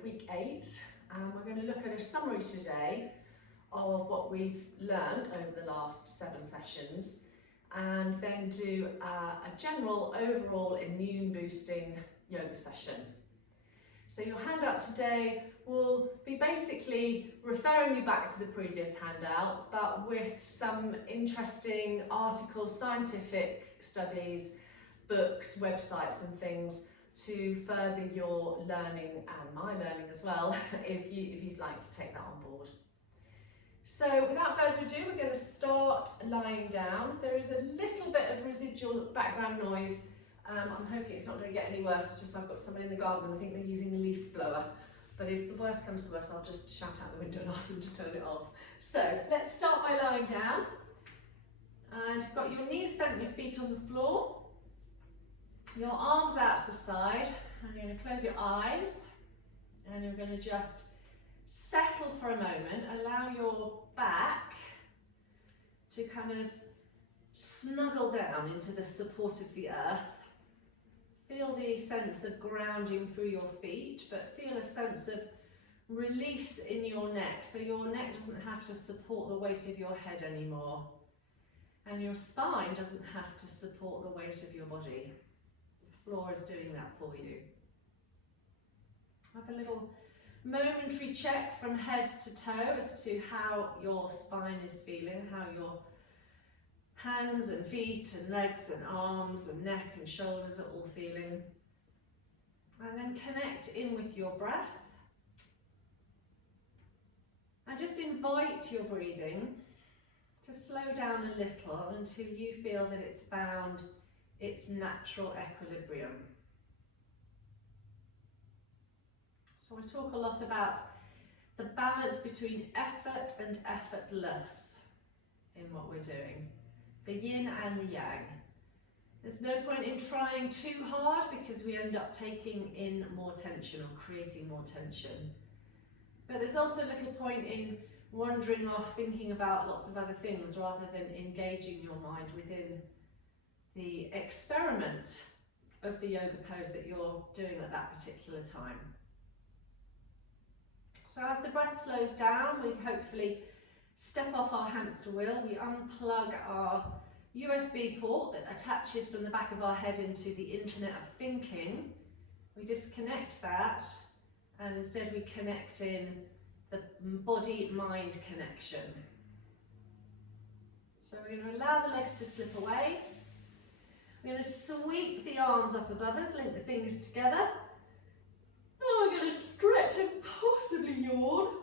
of week 8, and we're going to look at a summary today of what we've learned over the last 7 sessions, and then do a general overall immune boosting yoga session. So your handout today will be basically referring you back to the previous handouts, but with some interesting articles, scientific studies, books, websites and things to further your learning and my learning as well, if you'd like to take that on board. So without further ado, we're going to start lying down. There is a little bit of residual background noise. I'm hoping it's not going to get any worse, it's just I've got someone in the garden and I think they're using a leaf blower. But if the worst comes to worst, I'll just shout out the window and ask them to turn it off. So let's start by lying down. And you've got your knees bent and your feet on the floor. Your arms out to the side, and you're going to close your eyes, and you're going to just settle for a moment. Allow your back to kind of snuggle down into the support of the earth. Feel the sense of grounding through your feet, but feel a sense of release in your neck, so your neck doesn't have to support the weight of your head anymore, and your spine doesn't have to support the weight of your body. The floor is doing that for you. Have a little momentary check from head to toe as to how your spine is feeling, how your hands and feet and legs and arms and neck and shoulders are all feeling. And then connect in with your breath. And just invite your breathing to slow down a little until you feel that it's found its natural equilibrium. So I talk a lot about the balance between effort and effortless in what we're doing. The yin and the yang. There's no point in trying too hard because we end up taking in more tension or creating more tension. But there's also little point in wandering off thinking about lots of other things rather than engaging your mind within the experiment of the yoga pose that you're doing at that particular time. So as the breath slows down, we hopefully step off our hamster wheel, we unplug our USB port that attaches from the back of our head into the Internet of Thinking. We disconnect that and instead we connect in the body-mind connection. So we're going to allow the legs to slip away. We're going to sweep the arms up above us, link the fingers together. Oh, we're going to stretch and possibly yawn.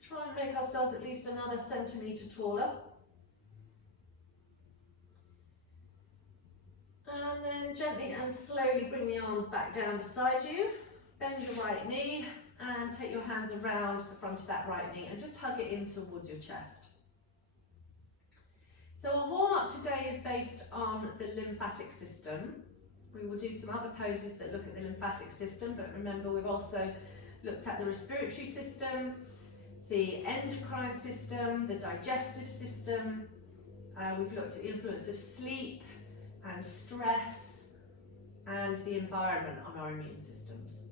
Try and make ourselves at least another centimetre taller. And then gently and slowly bring the arms back down beside you. Bend your right knee and take your hands around the front of that right knee and just hug it in towards your chest. So our warm-up today is based on the lymphatic system. We will do some other poses that look at the lymphatic system, but remember we've also looked at the respiratory system, the endocrine system, the digestive system. We've looked at the influence of sleep and stress and the environment on our immune systems.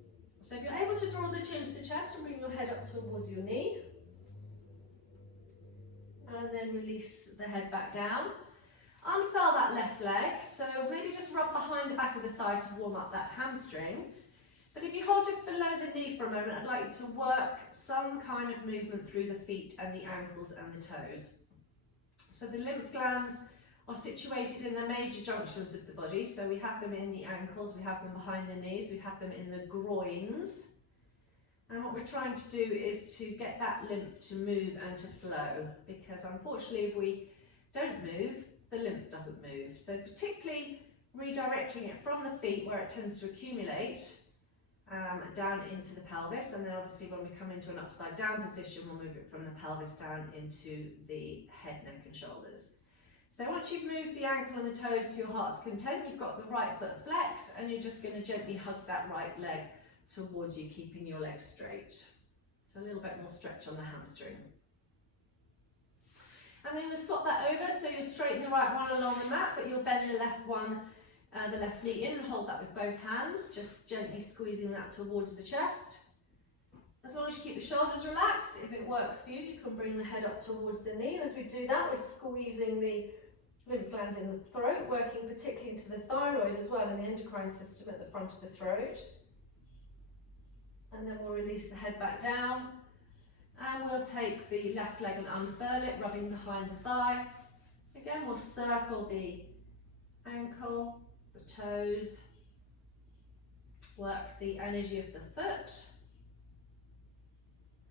So if you're able to draw the chin to the chest and bring your head up towards your knee, and then release the head back down. Unfurl that left leg, so maybe just rub behind the back of the thigh to warm up that hamstring. But if you hold just below the knee for a moment, I'd like you to work some kind of movement through the feet and the ankles and the toes. So the lymph glands are situated in the major junctions of the body, so we have them in the ankles, we have them behind the knees, we have them in the groins. And what we're trying to do is to get that lymph to move and to flow, because unfortunately if we don't move, the lymph doesn't move. So particularly redirecting it from the feet where it tends to accumulate down into the pelvis, and then obviously when we come into an upside down position we'll move it from the pelvis down into the head, neck and shoulders. So once you've moved the ankle and the toes to your heart's content, you've got the right foot flexed and you're just going to gently hug that right leg towards you, keeping your legs straight. So a little bit more stretch on the hamstring. And then we'll swap that over, so you'll straighten the right one along the mat, but you'll bend the left one, the left knee in, hold that with both hands, just gently squeezing that towards the chest. As long as you keep the shoulders relaxed, if it works for you, you can bring the head up towards the knee. And as we do that, we're squeezing the lymph glands in the throat, working particularly into the thyroid as well, and the endocrine system at the front of the throat. And then we'll release the head back down. And we'll take the left leg and unfurl it, rubbing behind the thigh. Again, we'll circle the ankle, the toes, work the energy of the foot.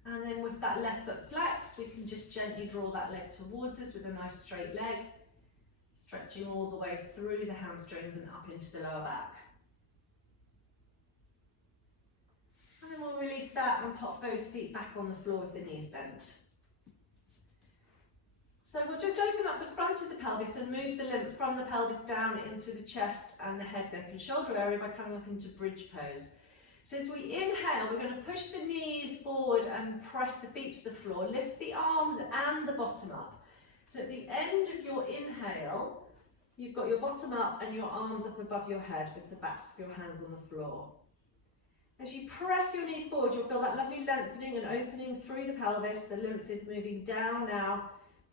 And then with that left foot flex, we can just gently draw that leg towards us with a nice straight leg, stretching all the way through the hamstrings and up into the lower back. And then we'll release that and pop both feet back on the floor with the knees bent. So we'll just open up the front of the pelvis and move the lymph from the pelvis down into the chest and the head, neck and shoulder area by coming up into bridge pose. So as we inhale, we're going to push the knees forward and press the feet to the floor. Lift the arms and the bottom up. So at the end of your inhale, you've got your bottom up and your arms up above your head with the backs of your hands on the floor. As you press your knees forward, you'll feel that lovely lengthening and opening through the pelvis. The lymph is moving down now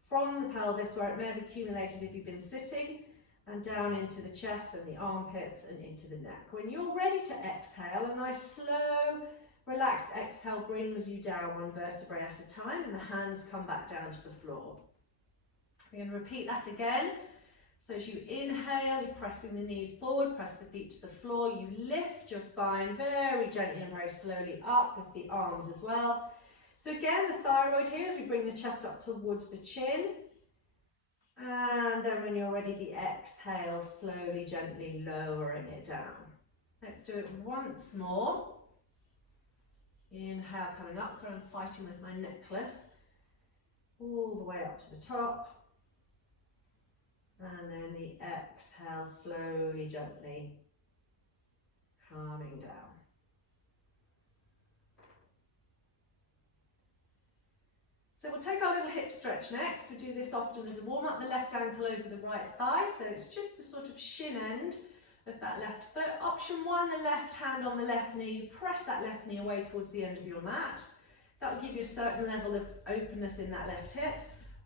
from the pelvis where it may have accumulated if you've been sitting, and down into the chest and the armpits and into the neck. When you're ready to exhale, a nice slow, relaxed exhale brings you down one vertebrae at a time, and the hands come back down to the floor. We're going to repeat that again. So as you inhale, you're pressing the knees forward, press the feet to the floor, you lift your spine very gently and very slowly up with the arms as well. So again, the thyroid here, as we bring the chest up towards the chin. And then when you're ready, the exhale, slowly, gently lowering it down. Let's do it once more. Inhale, coming up, so I'm fighting with my necklace. All the way up to the top. And then the exhale, slowly, gently calming down. So we'll take our little hip stretch next. We do this often as a warm-up, the left ankle over the right thigh, so it's just the sort of shin end of that left foot. Option one, the left hand on the left knee. You press that left knee away towards the end of your mat. That will give you a certain level of openness in that left hip.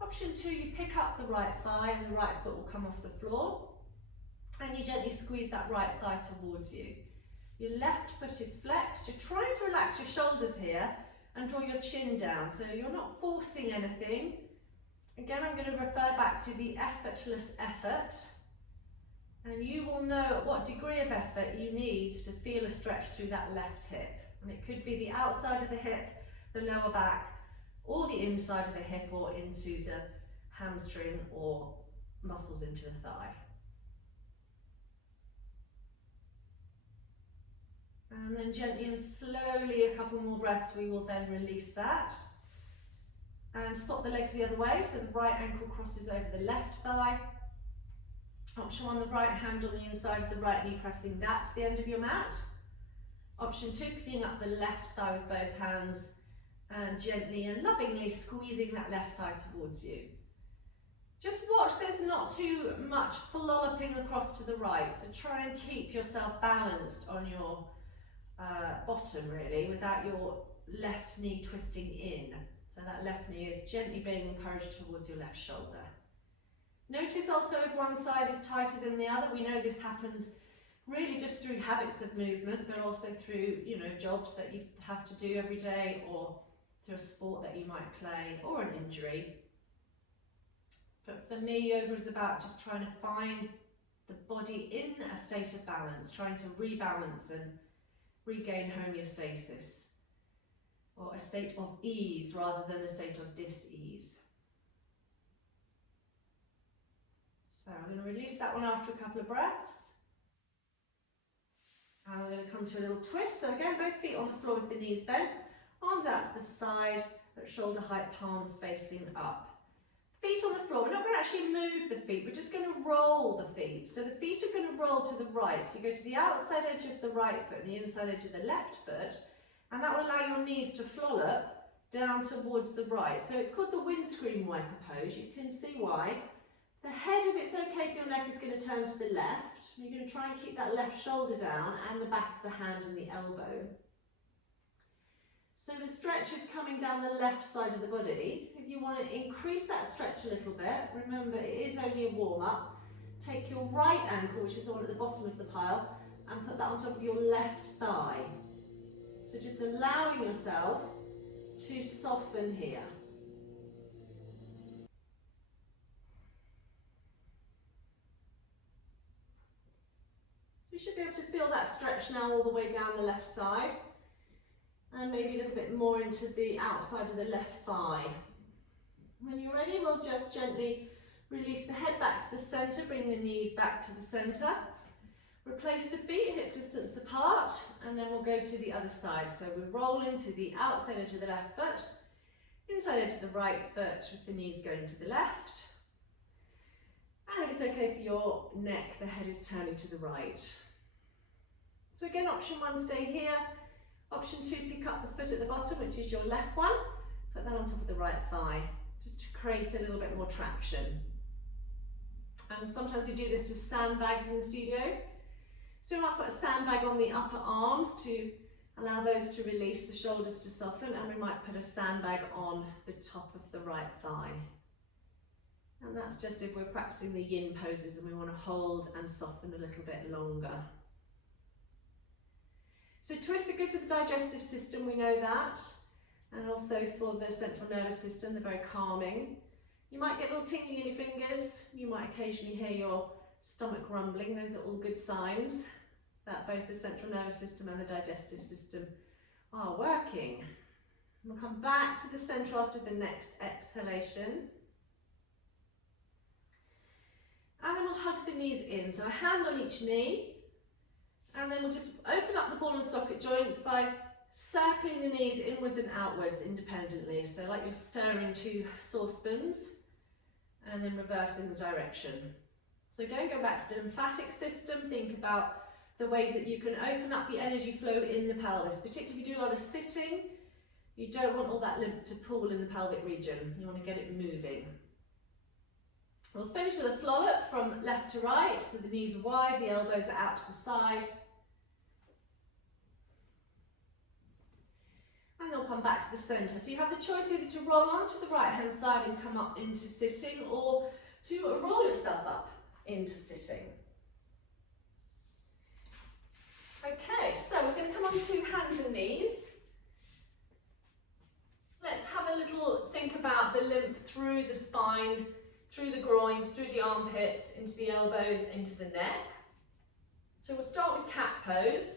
Option two, you pick up the right thigh and the right foot will come off the floor. And you gently squeeze that right thigh towards you. Your left foot is flexed. You're trying to relax your shoulders here and draw your chin down, so you're not forcing anything. Again, I'm going to refer back to the effortless effort, and you will know at what degree of effort you need to feel a stretch through that left hip. And it could be the outside of the hip, the lower back, or the inside of the hip, or into the hamstring or muscles into the thigh. And then gently and slowly, a couple more breaths, we will then release that. And stop the legs the other way, so the right ankle crosses over the left thigh. Option one, the right hand on the inside of the right knee, pressing that to the end of your mat. Option two, picking up the left thigh with both hands and gently and lovingly squeezing that left thigh towards you. Just watch there's not too much flopping across to the right, so try and keep yourself balanced on your bottom really, without your left knee twisting in. So that left knee is gently being encouraged towards your left shoulder. Notice also if one side is tighter than the other. We know this happens really just through habits of movement, but also through, jobs that you have to do every day, or through a sport that you might play, or an injury. But for me, yoga is about just trying to find the body in a state of balance, trying to rebalance and regain homeostasis, or a state of ease rather than a state of dis-ease. So I'm going to release that one after a couple of breaths. And we're going to come to a little twist. So again, both feet on the floor with the knees bent, arms out to the side, at shoulder height, palms facing up. Feet on the floor, we're not going to actually move the feet, we're just going to roll the feet. So the feet are going to roll to the right. So you go to the outside edge of the right foot and the inside edge of the left foot, and that will allow your knees to flollop down towards the right. So it's called the windscreen wiper pose. You can see why. The head, if it's okay for your neck, is going to turn to the left. You're going to try and keep that left shoulder down and the back of the hand and the elbow. So the stretch is coming down the left side of the body. If you want to increase that stretch a little bit, remember it is only a warm-up. Take your right ankle, which is the one at the bottom of the pile, and put that on top of your left thigh. So just allowing yourself to soften here. You should be able to feel that stretch now all the way down the left side, and maybe a little bit more into the outside of the left thigh. When you're ready, we'll just gently release the head back to the centre, bring the knees back to the centre. Replace the feet hip distance apart, and then we'll go to the other side. So we roll into the outside edge of the left foot, inside edge of the right foot with the knees going to the left. And if it's okay for your neck, the head is turning to the right. So again, option 1, stay here. Option 2, pick up the foot at the bottom, which is your left one. Put that on top of the right thigh, just to create a little bit more traction. And sometimes we do this with sandbags in the studio. So we might put a sandbag on the upper arms to allow those to release, the shoulders to soften, and we might put a sandbag on the top of the right thigh. And that's just if we're practicing the yin poses and we want to hold and soften a little bit longer. So twists are good for the digestive system, we know that, and also for the central nervous system, they're very calming. You might get a little tingling in your fingers, you might occasionally hear your stomach rumbling. Those are all good signs that both the central nervous system and the digestive system are working. We'll come back to the centre after the next exhalation. And then we'll hug the knees in, so a hand on each knee, and then we'll just open up the ball and socket joints by circling the knees inwards and outwards independently, so like you're stirring 2 saucepans, and then reversing the direction. So again, go back to the lymphatic system, think about the ways that you can open up the energy flow in the pelvis, particularly if you do a lot of sitting. You don't want all that lymph to pool in the pelvic region, you want to get it moving. We'll finish with a flollop from left to right, so the knees are wide, the elbows are out to the side. And they'll come back to the centre. So you have the choice either to roll onto the right hand side and come up into sitting, or to roll yourself up into sitting. Okay, so we're going to come on to hands and knees. Let's have a little think about the lymph through the spine, through the groins, through the armpits, into the elbows, into the neck. So we'll start with cat pose.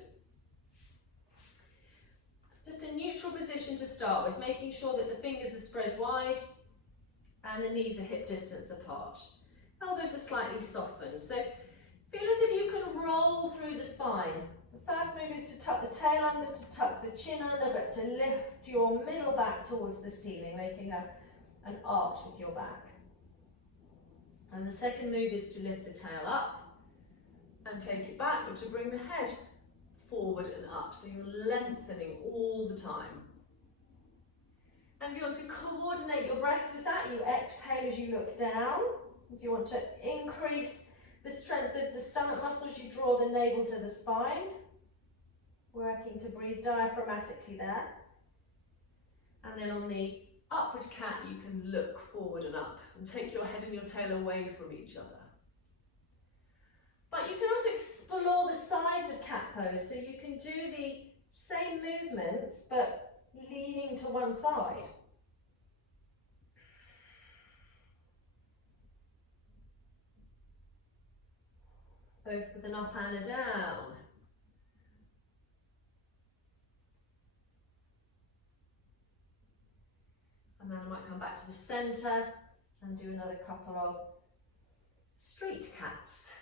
Just a neutral position to start with, making sure that the fingers are spread wide and the knees are hip distance apart. Elbows are slightly softened. So feel as if you can roll through the spine. The first move is to tuck the tail under, to tuck the chin under, but to lift your middle back towards the ceiling, making an arch with your back. And the second move is to lift the tail up and take it back, or to bring the head forward and up, so you're lengthening all the time. And if you want to coordinate your breath with that, you exhale as you look down. If you want to increase the strength of the stomach muscles, you draw the navel to the spine, working to breathe diaphragmatically there. And then on the upward cat, you can look forward and up and take your head and your tail away from each other. But you can also explore the sides of cat pose, so you can do the same movements but leaning to one side. Both with an up and a down. And then I might come back to the centre and do another couple of straight cats.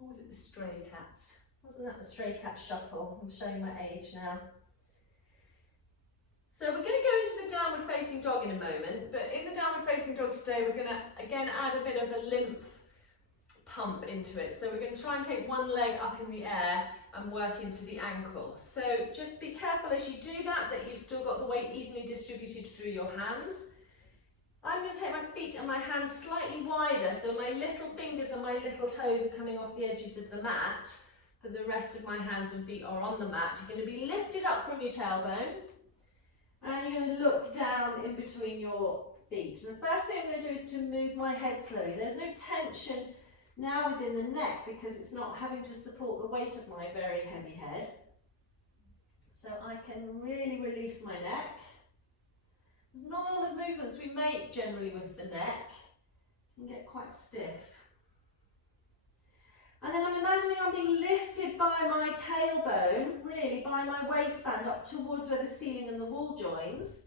Or was it the stray cats? Wasn't that the stray cat shuffle? I'm showing my age now. So we're going to go into the downward facing dog in a moment, but in the downward facing dog today we're going to again add a bit of a lymph pump into it. So we're going to try and take one leg up in the air and work into the ankle. So just be careful as you do that you've still got the weight evenly distributed through your hands. I'm going to take my feet and my hands slightly wider, so my little fingers and my little toes are coming off the edges of the mat, but the rest of my hands and feet are on the mat. You're going to be lifted up from your tailbone, and you're going to look down in between your feet. And the first thing I'm going to do is to move my head slowly. There's no tension now within the neck because it's not having to support the weight of my very heavy head. So I can really release my neck. There's not a lot of movements we make generally with the neck. It can get quite stiff. And then I'm imagining I'm being lifted by my tailbone, really by my waistband up towards where the ceiling and the wall joins.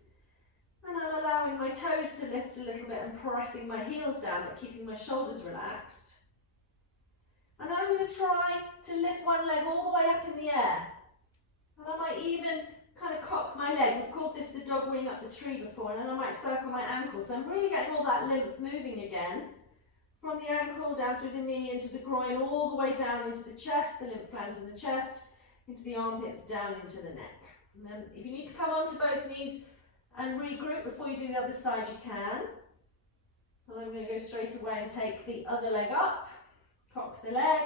And I'm allowing my toes to lift a little bit and pressing my heels down but keeping my shoulders relaxed. And then I'm going to try to lift one leg all the way up in the air. And I might even kind of cock my leg. We've called this the dog wing up the tree before, and then I might circle my ankle. So I'm really getting all that lymph moving again. From the ankle, down through the knee, into the groin, all the way down into the chest, the lymph glands in the chest, into the armpits, down into the neck. And then if you need to come onto both knees and regroup before you do the other side, you can. And I'm going to go straight away and take the other leg up, cock the leg,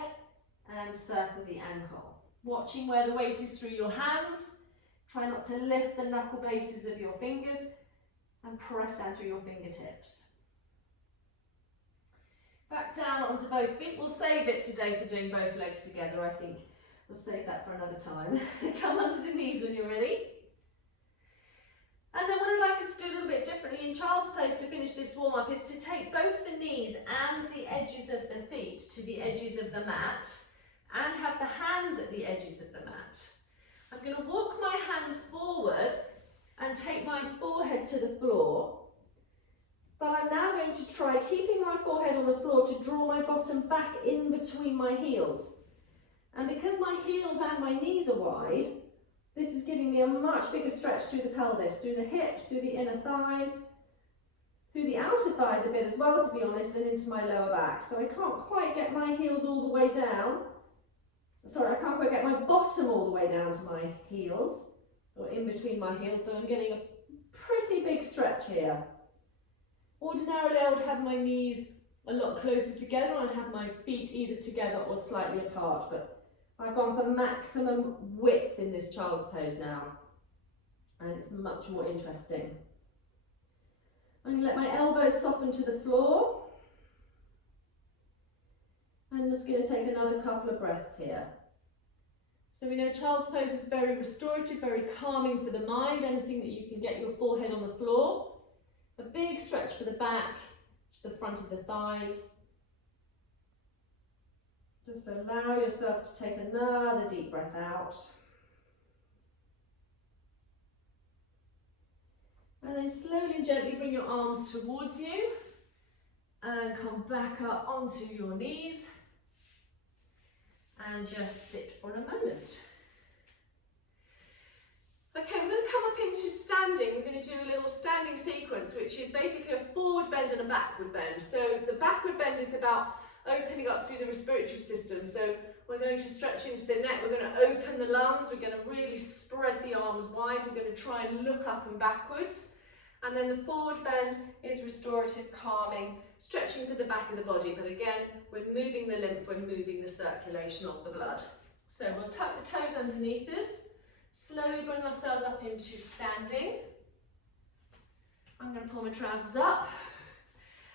and circle the ankle. Watching where the weight is through your hands. Try not to lift the knuckle bases of your fingers and press down through your fingertips. Back down onto both feet. We'll save it today for doing both legs together. I think we'll save that for another time. Come onto the knees when you're ready. And then what I'd like us to do a little bit differently in child's pose to finish this warm up is to take both the knees and the edges of the feet to the edges of the mat and have the hands at the edges of the mat. I'm going to walk my hands forward and take my forehead to the floor. But I'm now going to try keeping my forehead on the floor to draw my bottom back in between my heels. And because my heels and my knees are wide, this is giving me a much bigger stretch through the pelvis, through the hips, through the inner thighs, through the outer thighs a bit as well, to be honest, and into my lower back. So I can't quite get my heels all the way down. Sorry, I can't quite get my bottom all the way down to my heels, or in between my heels, but I'm getting a pretty big stretch here. Ordinarily, I would have my knees a lot closer together. I'd have my feet either together or slightly apart, but I've gone for maximum width in this child's pose now, and it's much more interesting. I'm going to let my elbows soften to the floor. I'm just going to take another couple of breaths here. So we know child's pose is very restorative, very calming for the mind, anything that you can get your forehead on the floor. A big stretch for the back, to the front of the thighs. Just allow yourself to take another deep breath out. And then slowly and gently bring your arms towards you and come back up onto your knees and just sit for a moment. Okay, we're going to come up into standing. We're going to do a little standing sequence, which is basically a forward bend and a backward bend. So the backward bend is about opening up through the respiratory system. So we're going to stretch into the neck, we're going to open the lungs, we're going to really spread the arms wide, we're going to try and look up and backwards. And then the forward bend is restorative, calming, stretching for the back of the body. But again, we're moving the lymph, we're moving the circulation of the blood. So we'll tuck the toes underneath us, slowly bring ourselves up into standing. I'm going to pull my trousers up,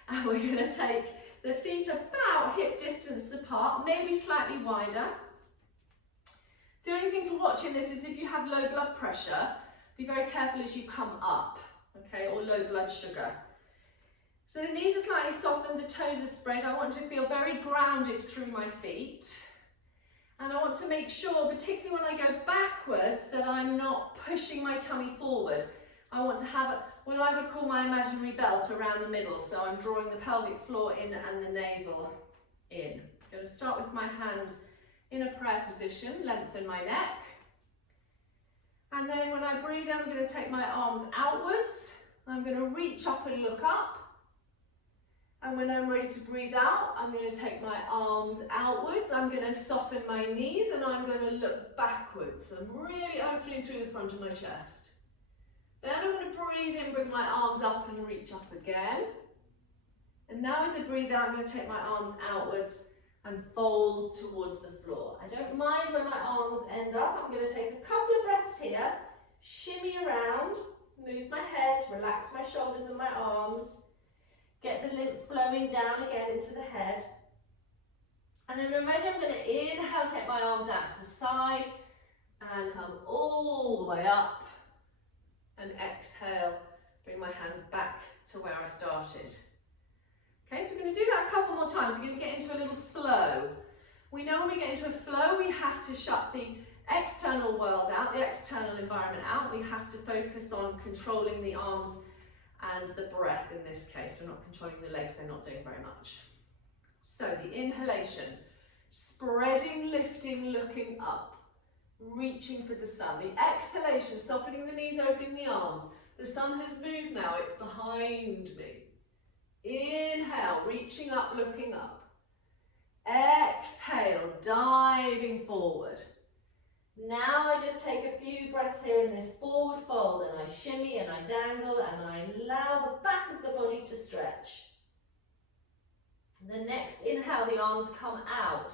and we're going to take the feet about hip distance apart, maybe slightly wider. So the only thing to watch in this is if you have low blood pressure, be very careful as you come up, okay, or low blood sugar. So the knees are slightly softened, the toes are spread. I want to feel very grounded through my feet. And I want to make sure, particularly when I go backwards, that I'm not pushing my tummy forward. I want to have what I would call my imaginary belt around the middle. So I'm drawing the pelvic floor in and the navel in. I'm going to start with my hands in a prayer position, lengthen my neck. And then when I breathe in, I'm going to take my arms outwards. I'm going to reach up and look up. And when I'm ready to breathe out, I'm going to take my arms outwards. I'm going to soften my knees and I'm going to look backwards. I'm really opening through the front of my chest. Then I'm going to breathe in, bring my arms up and reach up again. And now as I breathe out, I'm going to take my arms outwards and fold towards the floor. I don't mind where my arms end up. I'm going to take a couple of breaths here, shimmy around, move my head, relax my shoulders and my arms, get the lymph flowing down again into the head. And then when I'm ready, I'm going to inhale, take my arms out to the side and come all the way up. And exhale, bring my hands back to where I started. Okay, so we're going to do that a couple more times. We're going to get into a little flow. We know when we get into a flow, we have to shut the external world out, the external environment out. We have to focus on controlling the arms and the breath in this case. We're not controlling the legs, they're not doing very much. So the inhalation, spreading, lifting, looking up, reaching for the sun. The exhalation, softening the knees, opening the arms. The sun has moved now, it's behind me. Inhale, reaching up, looking up. Exhale, diving forward. Now I just take a few breaths here in this forward fold and I shimmy and I dangle and I allow the back of the body to stretch. The next inhale, the arms come out.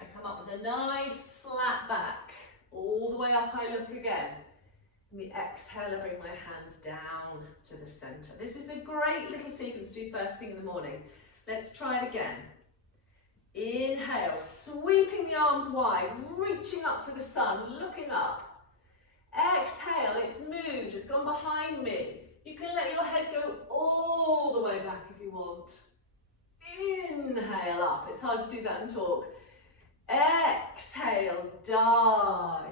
I come up with a nice flat back. All the way up I look again. And the exhale, I bring my hands down to the center. This is a great little sequence to do first thing in the morning. Let's try it again. Inhale, sweeping the arms wide, reaching up for the sun, looking up. Exhale, it's moved, it's gone behind me. You can let your head go all the way back if you want. Inhale up, it's hard to do that and talk. Exhale, dive.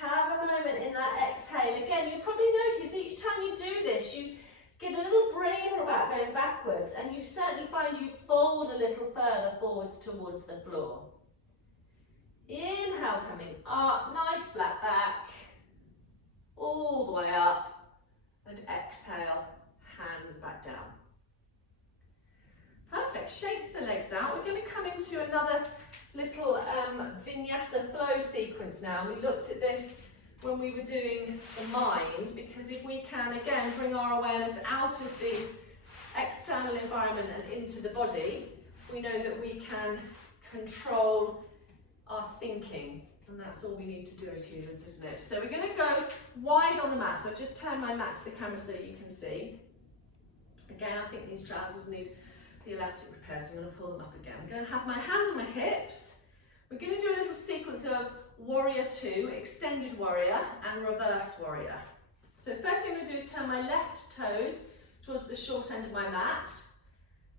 Have a moment in that exhale. Again, you'll probably notice each time you do this, you get a little braver about going backwards, and you certainly find you fold a little further forwards towards the floor. Inhale, coming up, nice flat back, all the way up, and exhale, hands back down. Perfect, shake the legs out. We're going to come into another little vinyasa flow sequence now. We looked at this when we were doing the mind, because if we can again bring our awareness out of the external environment and into the body, we know that we can control our thinking, and that's all we need to do as humans, isn't it? So we're going to go wide on the mat. So I've just turned my mat to the camera so you can see. Again, I think these trousers need the elastic repair, so I'm going to pull them up again. I'm going to have my hands on my hips. We're going to do a little sequence of warrior two, extended warrior, and reverse warrior. So the first thing I'm going to do is turn my left toes towards the short end of my mat.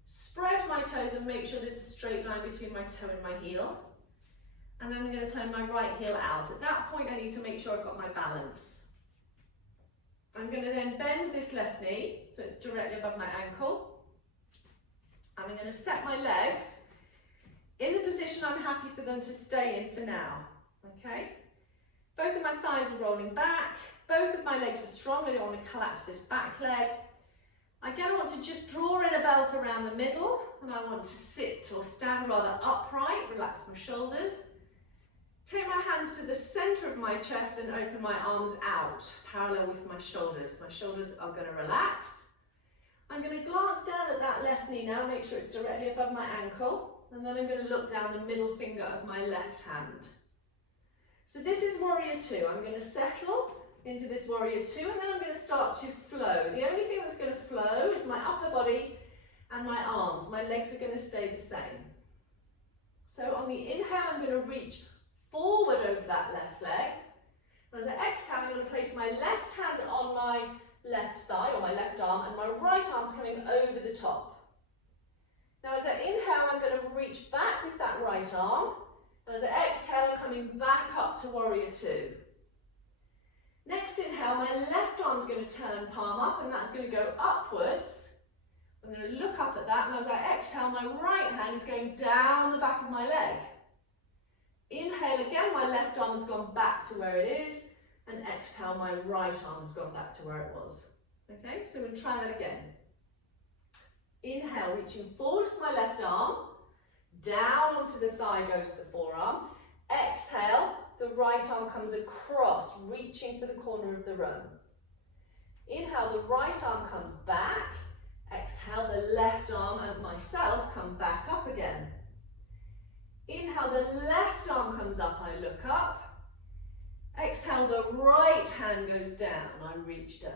Spread my toes and make sure there's a straight line between my toe and my heel. And then I'm going to turn my right heel out. At that point, I need to make sure I've got my balance. I'm going to then bend this left knee so it's directly above my ankle. I'm going to set my legs in the position I'm happy for them to stay in for now. Okay? Both of my thighs are rolling back. Both of my legs are strong. I don't want to collapse this back leg. Again, I want to just draw in a belt around the middle, and I want to sit or stand rather upright, relax my shoulders. Take my hands to the center of my chest and open my arms out, parallel with my shoulders. My shoulders are going to relax. I'm going to glance down at that left knee now, make sure it's directly above my ankle, and then I'm going to look down the middle finger of my left hand. So this is warrior two. I'm going to settle into this warrior two, and then I'm going to start to flow. The only thing that's going to flow is my upper body and my arms. My legs are going to stay the same. So on the inhale, I'm going to reach forward over that left leg. And as I exhale, I'm going to place my left hand on my left thigh or my left arm, and my right arm's coming over the top. Now as I inhale, I'm going to reach back with that right arm, and as I exhale, I'm coming back up to warrior two. Next inhale, my left arm's going to turn palm up, and that's going to go upwards. I'm going to look up at that, and as I exhale, my right hand is going down the back of my leg. Inhale again, my left arm has gone back to where it is, and exhale, my right arm has gone back to where it was. Okay, so we're going to try that again. Inhale, reaching forward with my left arm, down onto the thigh goes the forearm. Exhale, the right arm comes across, reaching for the corner of the room. Inhale, the right arm comes back. Exhale, the left arm and myself come back up again. Inhale, the left arm comes up, I look up. Exhale, the right hand goes down, I reach down.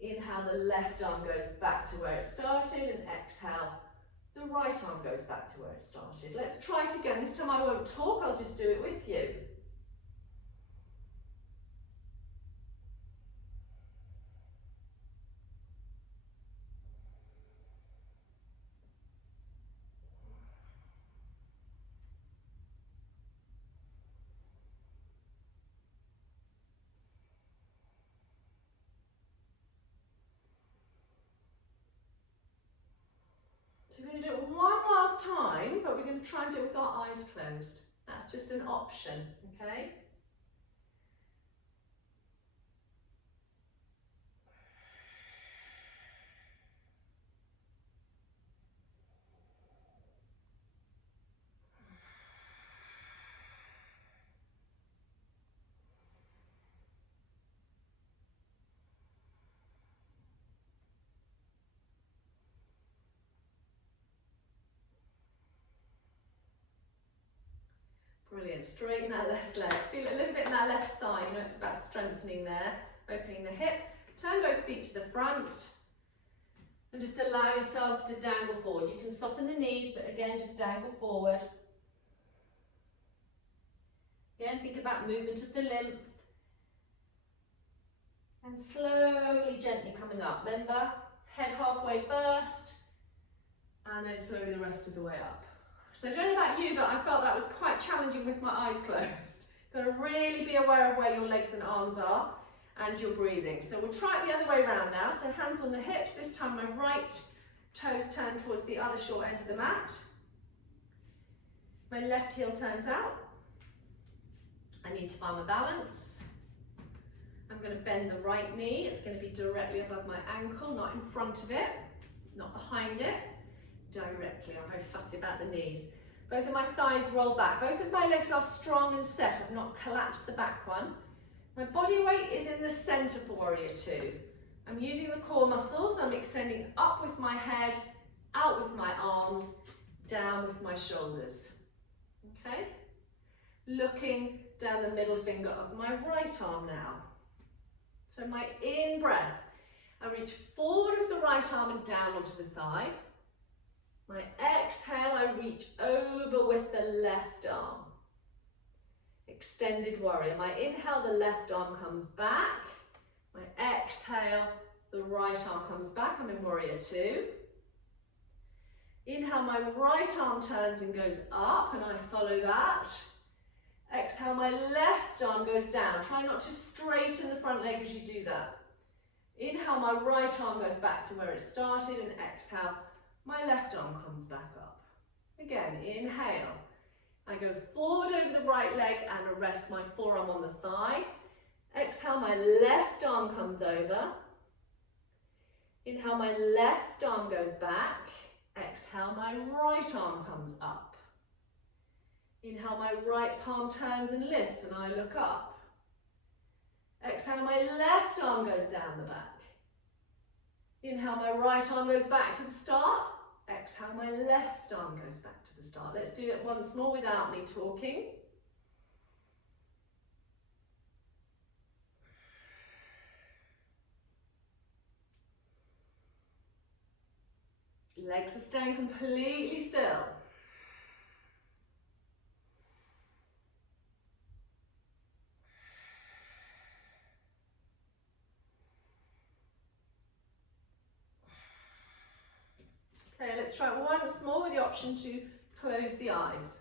Inhale, the left arm goes back to where it started, and exhale, the right arm goes back to where it started. Let's try it again. This time I won't talk, I'll just do it with you. So we're going to do it one last time, but we're going to try and do it with our eyes closed. That's just an option, okay? Brilliant, straighten that left leg. Feel it a little bit in that left thigh, you know it's about strengthening there. Opening the hip, turn both feet to the front. And just allow yourself to dangle forward. You can soften the knees, but again, just dangle forward. Again, think about movement of the lymph. And slowly, gently coming up. Remember, head halfway first, and then slowly the rest of the way up. So I don't know about you, but I felt that was quite challenging with my eyes closed. Got to really be aware of where your legs and arms are and your breathing. So we'll try it the other way around now. So hands on the hips. This time my right toes turn towards the other short end of the mat. My left heel turns out. I need to find my balance. I'm going to bend the right knee. It's going to be directly above my ankle, not in front of it, not behind it. Directly. I'm very fussy about the knees. Both of my thighs roll back. Both of my legs are strong and set. I've not collapsed the back one. My body weight is in the center for Warrior Two. I'm using the core muscles. I'm extending up with my head, out with my arms, down with my shoulders. Okay? Looking down the middle finger of my right arm now. So my in breath, I reach forward with the right arm and down onto the thigh. My exhale, I reach over with the left arm. Extended warrior. My inhale, the left arm comes back. My exhale, the right arm comes back. I'm in Warrior Two. Inhale, my right arm turns and goes up, and I follow that. Exhale, my left arm goes down. Try not to straighten the front leg as you do that. Inhale, my right arm goes back to where it started, and exhale, my left arm comes back up. Again, inhale. I go forward over the right leg and rest my forearm on the thigh. Exhale, my left arm comes over. Inhale, my left arm goes back. Exhale, my right arm comes up. Inhale, my right palm turns and lifts and I look up. Exhale, my left arm goes down the back. Inhale, my right arm goes back to the start. Exhale, my left arm goes back to the start. Let's do it once more without me talking. Legs are staying completely still. Okay, let's try it once more with the option to close the eyes.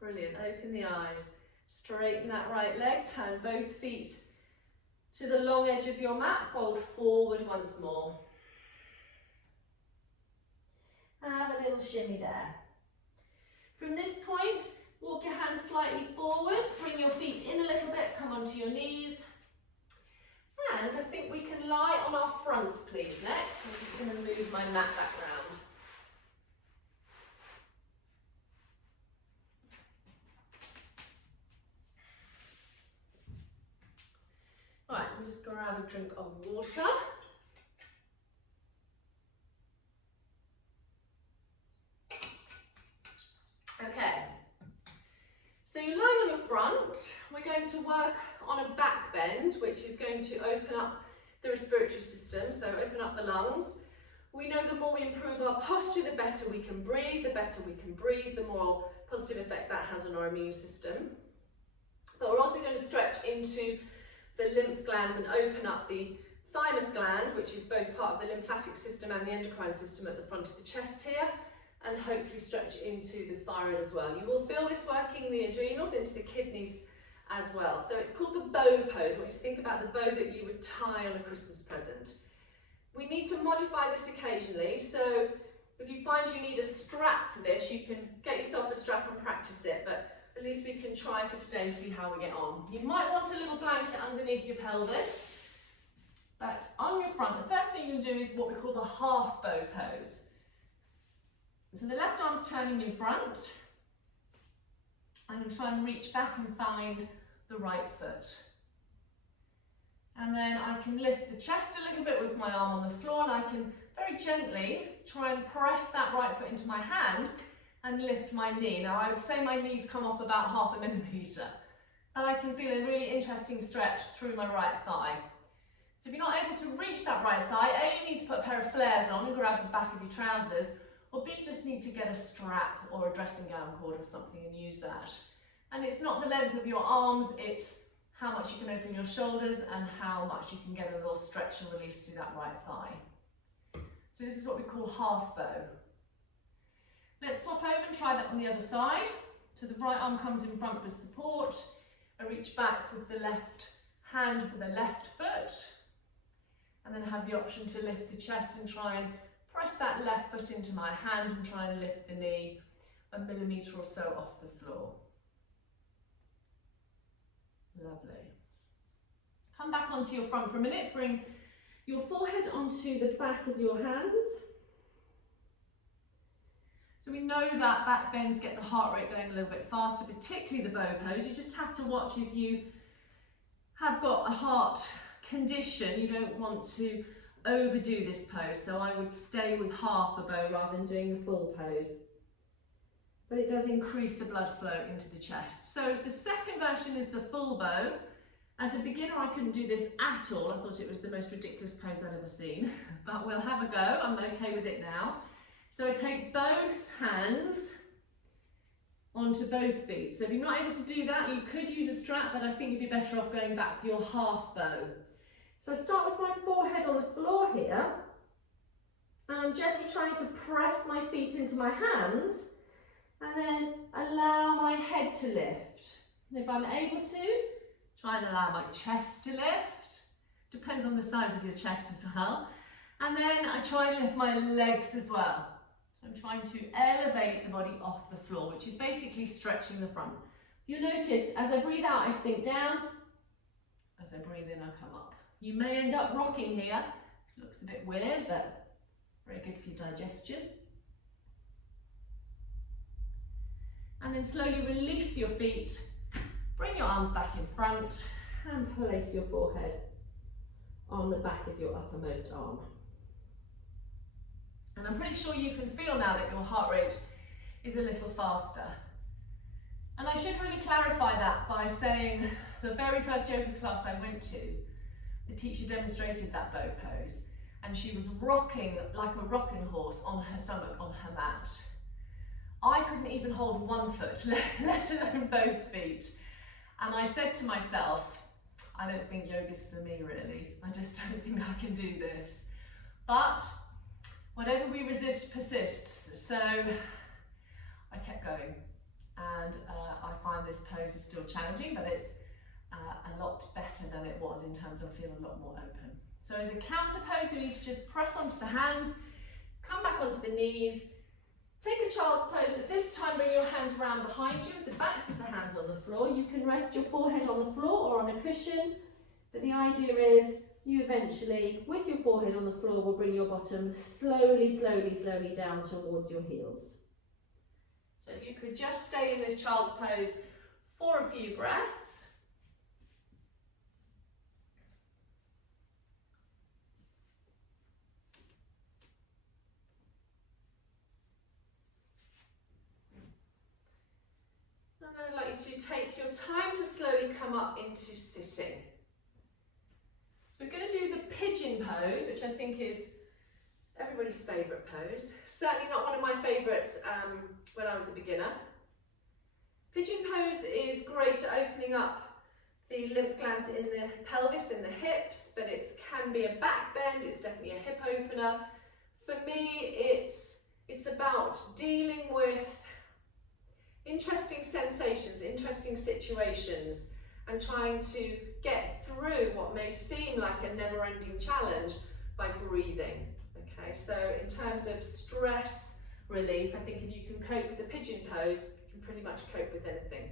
Brilliant, open the eyes, straighten that right leg, turn both feet to the long edge of your mat, fold forward once more. Have a little shimmy there. From this point, walk your hands slightly forward, bring your feet in a little bit, come onto your knees. And I think we can lie on our fronts, please, next. I'm just going to move my mat back round. Right, I'm just going to have a drink of water. Okay, so you're lying on your front. We're going to work on a back bend, which is going to open up the respiratory system, so open up the lungs. We know the more we improve our posture, the better we can breathe. The better we can breathe, the more positive effect that has on our immune system. But we're also going to stretch into the lymph glands and open up the thymus gland, which is both part of the lymphatic system and the endocrine system at the front of the chest here, and hopefully stretch into the thyroid as well. You will feel this working the adrenals into the kidneys as well. So it's called the bow pose. I want you to think about the bow that you would tie on a Christmas present. We need to modify this occasionally, so if you find you need a strap for this, you can get yourself a strap and practice it, but at least we can try for today and see how we get on. You might want a little blanket underneath your pelvis, but on your front, the first thing you'll do is what we call the half bow pose. So the left arm's turning in front. I'm going to try and reach back and find the right foot. And then I can lift the chest a little bit with my arm on the floor, and I can very gently try and press that right foot into my hand and lift my knee. Now I would say my knees come off about 0.5 millimetre, and I can feel a really interesting stretch through my right thigh. So if you're not able to reach that right thigh, A, you need to put a pair of flares on and grab the back of your trousers, or B, you just need to get a strap or a dressing gown cord or something and use that. And it's not the length of your arms, it's how much you can open your shoulders and how much you can get a little stretch and release through that right thigh. So this is what we call half bow. Let's swap over and try that on the other side. So the right arm comes in front for support. I reach back with the left hand for the left foot, and then have the option to lift the chest and try and press that left foot into my hand and try and lift the knee 1 millimetre or so off the floor. Lovely. Come back onto your front for a minute. Bring your forehead onto the back of your hands. So we know that back bends get the heart rate going a little bit faster, particularly the bow pose. You just have to watch if you have got a heart condition, you don't want to overdo this pose. So I would stay with half a bow rather than doing the full pose. But it does increase the blood flow into the chest. So the second version is the full bow. As a beginner, I couldn't do this at all. I thought it was the most ridiculous pose I'd ever seen, but we'll have a go. I'm okay with it now. So I take both hands onto both feet. So if you're not able to do that, you could use a strap, but I think you'd be better off going back for your half bow. So I start with my forehead on the floor here, and I'm gently trying to press my feet into my hands, and then allow my head to lift. And if I'm able to, try and allow my chest to lift. Depends on the size of your chest as well. And then I try and lift my legs as well. So I'm trying to elevate the body off the floor, which is basically stretching the front. You'll notice as I breathe out, I sink down. As I breathe in, I come up. You may end up rocking here. Looks a bit weird, but very good for your digestion. And then slowly release your feet. Bring your arms back in front and place your forehead on the back of your uppermost arm. And I'm pretty sure you can feel now that your heart rate is a little faster. And I should really clarify that by saying the very first yoga class I went to, the teacher demonstrated that bow pose, and she was rocking like a rocking horse on her stomach on her mat. I couldn't even hold one foot, let alone both feet. And I said to myself, I don't think yoga's for me really. I just don't think I can do this. But whatever we resist persists. So I kept going. And I find this pose is still challenging, but it's a lot better than it was in terms of feeling a lot more open. So as a counter pose, we need to just press onto the hands, come back onto the knees, Take a child's pose, but this time bring your hands around behind you, with the backs of the hands on the floor. You can rest your forehead on the floor or on a cushion, but the idea is you eventually, with your forehead on the floor, will bring your bottom slowly, slowly, slowly down towards your heels. So if you could just stay in this child's pose for a few breaths. And then I'd like you to take your time to slowly come up into sitting. So we're going to do the pigeon pose, which I think is everybody's favourite pose. Certainly not one of my favourites when I was a beginner. Pigeon pose is great at opening up the lymph glands in the pelvis, in the hips, but it can be a back bend, it's definitely a hip opener. For me, it's about dealing with interesting sensations, interesting situations, and trying to get through what may seem like a never-ending challenge by breathing. Okay, so in terms of stress relief, I think if you can cope with the pigeon pose, you can pretty much cope with anything.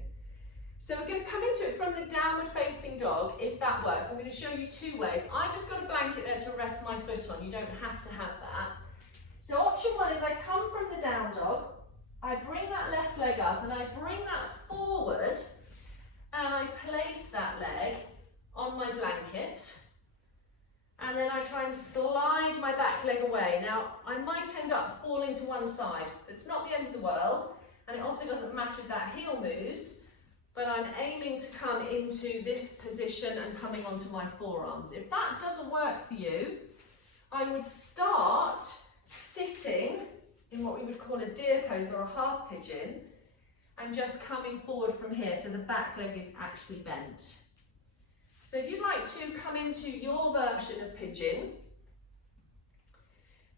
So we're going to come into it from the downward facing dog, if that works. I'm going to show you two ways. I've just got a blanket there to rest my foot on. You don't have to have that. So option one is I come from the down dog, I bring that left leg up and I bring that forward and I place that leg on my blanket, and then I try and slide my back leg away. Now, I might end up falling to one side. It's not the end of the world, and it also doesn't matter if that heel moves, but I'm aiming to come into this position and coming onto my forearms. If that doesn't work for you, I would start sitting in what we would call a deer pose or a half pigeon, and just coming forward from here, so the back leg is actually bent. So if you'd like to come into your version of pigeon,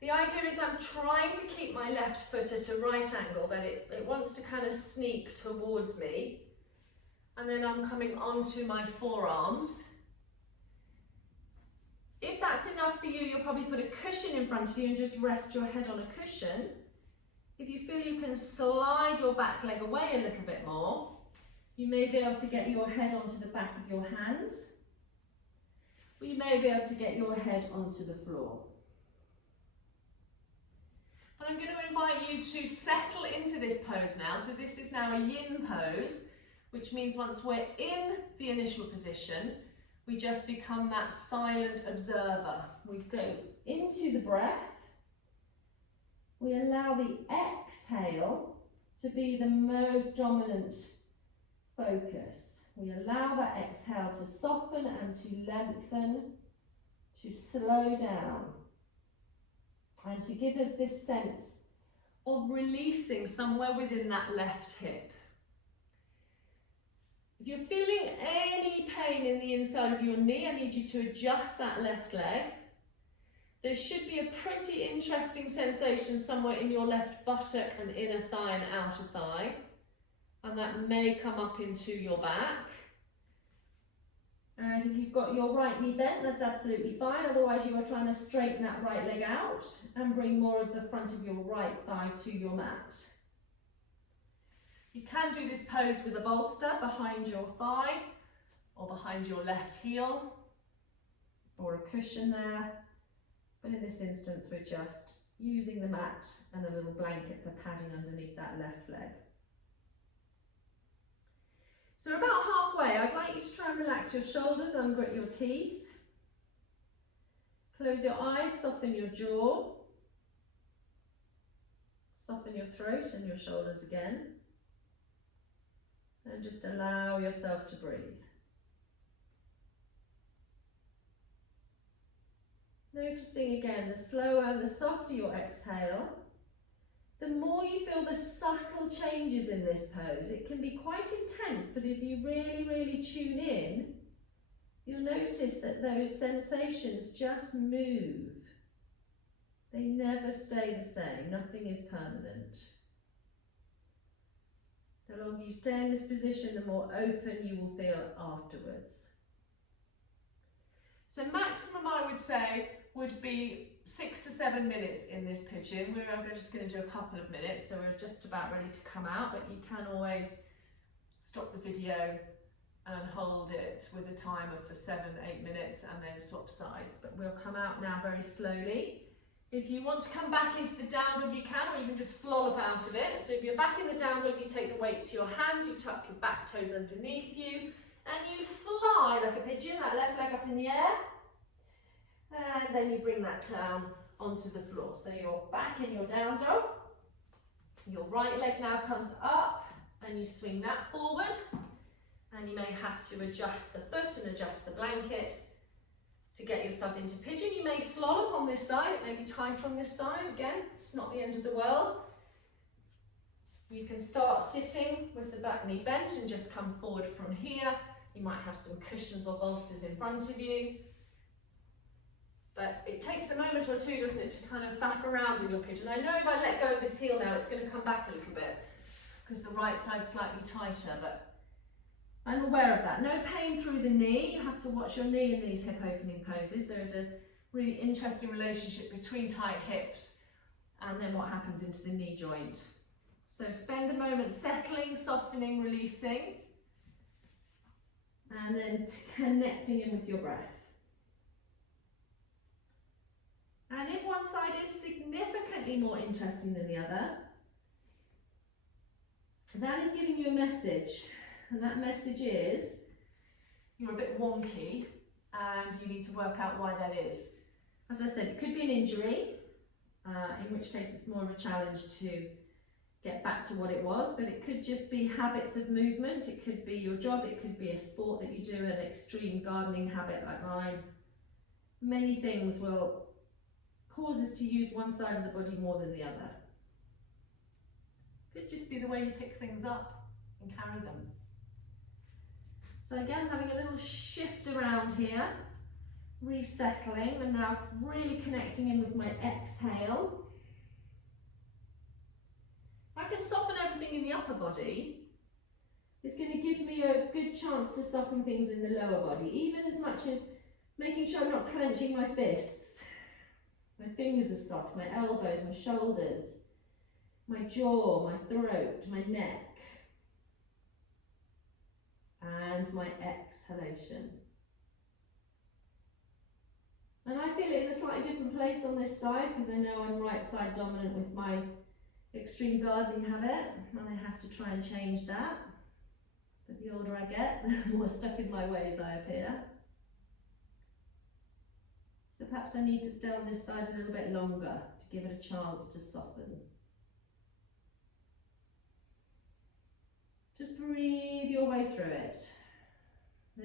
the idea is I'm trying to keep my left foot at a right angle, but it wants to kind of sneak towards me. And then I'm coming onto my forearms. If that's enough for you, you'll probably put a cushion in front of you and just rest your head on a cushion. If you feel you can slide your back leg away a little bit more, you may be able to get your head onto the back of your hands. Or you may be able to get your head onto the floor. And I'm going to invite you to settle into this pose now. So this is now a yin pose, which means once we're in the initial position, we just become that silent observer. We go into the breath. We allow the exhale to be the most dominant focus. We allow that exhale to soften and to lengthen, to slow down, and to give us this sense of releasing somewhere within that left hip. If you're feeling any pain in the inside of your knee, I need you to adjust that left leg. There should be a pretty interesting sensation somewhere in your left buttock and inner thigh and outer thigh. And that may come up into your back. And if you've got your right knee bent, that's absolutely fine. Otherwise, you are trying to straighten that right leg out and bring more of the front of your right thigh to your mat. You can do this pose with a bolster behind your thigh or behind your left heel or a cushion there. But in this instance, we're just using the mat and a little blanket for padding underneath that left leg. So about halfway, I'd like you to try and relax your shoulders, ungrit your teeth. Close your eyes, soften your jaw. Soften your throat and your shoulders again. And just allow yourself to breathe. Noticing again, the slower and the softer your exhale, the more you feel the subtle changes in this pose. It can be quite intense, but if you really, really tune in, you'll notice that those sensations just move. They never stay the same. Nothing is permanent. The longer you stay in this position, the more open you will feel afterwards. So maximum, I would say, would be 6 to 7 minutes in this pigeon. We're just going to do a couple of minutes, so we're just about ready to come out, but you can always stop the video and hold it with a timer for 7-8 minutes and then swap sides. But we'll come out now very slowly. If you want to come back into the down dog, you can, or you can just flollop out of it. So if you're back in the down dog, you take the weight to your hands, you tuck your back toes underneath you, and you fly like a pigeon, that left leg up in the air. And then you bring that down onto the floor. So you're back in your down dog. Your right leg now comes up and you swing that forward. And you may have to adjust the foot and adjust the blanket to get yourself into pigeon. You may flollop on this side, it may be tighter on this side. Again, it's not the end of the world. You can start sitting with the back knee bent and just come forward from here. You might have some cushions or bolsters in front of you. But it takes a moment or two, doesn't it, to kind of faff around in your pigeon. I know if I let go of this heel now, it's going to come back a little bit because the right side's slightly tighter, but I'm aware of that. No pain through the knee. You have to watch your knee in these hip opening poses. There is a really interesting relationship between tight hips and then what happens into the knee joint. So spend a moment settling, softening, releasing, and then connecting in with your breath. And if one side is significantly more interesting than the other, that is giving you a message. And that message is, you're a bit wonky and you need to work out why that is. As I said, it could be an injury, in which case it's more of a challenge to get back to what it was, but it could just be habits of movement. It could be your job, it could be a sport that you do, an extreme gardening habit like mine. Many things will cause us to use one side of the body more than the other. Could just be the way you pick things up and carry them. So again, having a little shift around here, resettling, and now really connecting in with my exhale. I can soften everything in the upper body. It's going to give me a good chance to soften things in the lower body, even as much as making sure I'm not clenching my fists. My fingers are soft, my elbows, my shoulders, my jaw, my throat, my neck. And my exhalation. And I feel it in a slightly different place on this side because I know I'm right side dominant with my extreme gardening habit, and I have to try and change that. But the older I get, the more stuck in my ways I appear. So perhaps I need to stay on this side a little bit longer to give it a chance to soften. Just breathe your way through it.